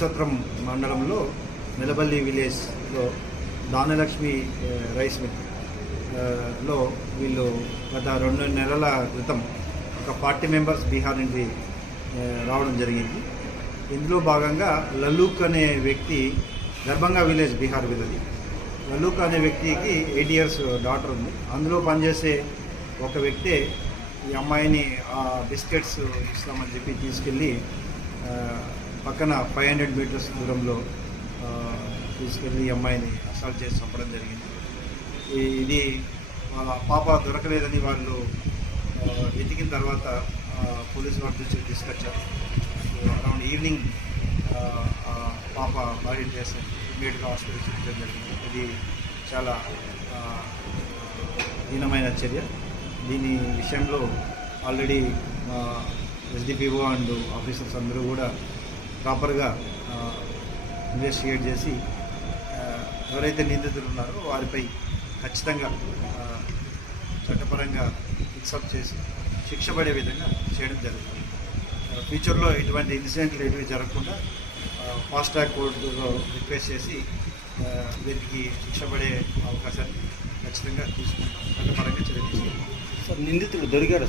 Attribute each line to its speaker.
Speaker 1: సత్రం మండలంలో నిలబల్లి విలేజ్లో దానలక్ష్మి రైస్ మిల్లో వీళ్ళు గత రెండు నెలల క్రితం ఒక ఫార్టీ మెంబర్స్ బీహార్ నుండి రావడం జరిగింది. ఇందులో భాగంగా లలూక్ అనే వ్యక్తి దర్భంగా విలేజ్ బీహార్ విలేజ్ లలూక్ అనే వ్యక్తికి ఎయిట్ ఇయర్స్ డాటర్ ఉంది. అందులో పనిచేసే ఒక వ్యక్తి ఈ అమ్మాయిని ఆ బిస్కెట్స్ ఇస్తామని చెప్పి తీసుకెళ్ళి పక్కన ఫైవ్ హండ్రెడ్ మీటర్స్ దూరంలో తీసుకెళ్ళి ఈ అమ్మాయిని అసాల్ట్ చేసి చంపడం జరిగింది. ఇది వాళ్ళ పాప దొరకలేదని వాళ్ళు వెతికిన తర్వాత పోలీస్ పోలీసు వారి దృష్టికి తీసుకొచ్చారు. అరౌండ్ ఈవినింగ్ పాప బాడీ చేసి ఇమీడియట్గా హాస్పిటల్ చూపించడం జరిగింది. ఇది చాలా ఆ, హీనమైన చర్య. దీని విషయంలో ఆల్రెడీ ఎస్డిపిఓ అండ్ ఆఫీసర్స్ అందరూ కూడా ప్రాపర్గా ఇన్వెస్టిగేట్ చేసి ఎవరైతే నిందితులు ఉన్నారో వారిపై ఖచ్చితంగా చట్టపరంగా ఫిక్సప్ చేసి శిక్ష పడే విధంగా చేయడం జరుగుతుంది. ఫ్యూచర్లో ఇటువంటి ఇన్సిడెంట్లు ఎటువంటి జరగకుండా ఫాస్ట్ ట్రాక్ కోర్టులో రిక్వెస్ట్ చేసి వీరికి శిక్ష పడే అవకాశాన్ని ఖచ్చితంగా తీసుకుంటాం. చట్టపరంగా చర్య తీసుకుంటాం
Speaker 2: సార్ నిందితుడు దొరికాడు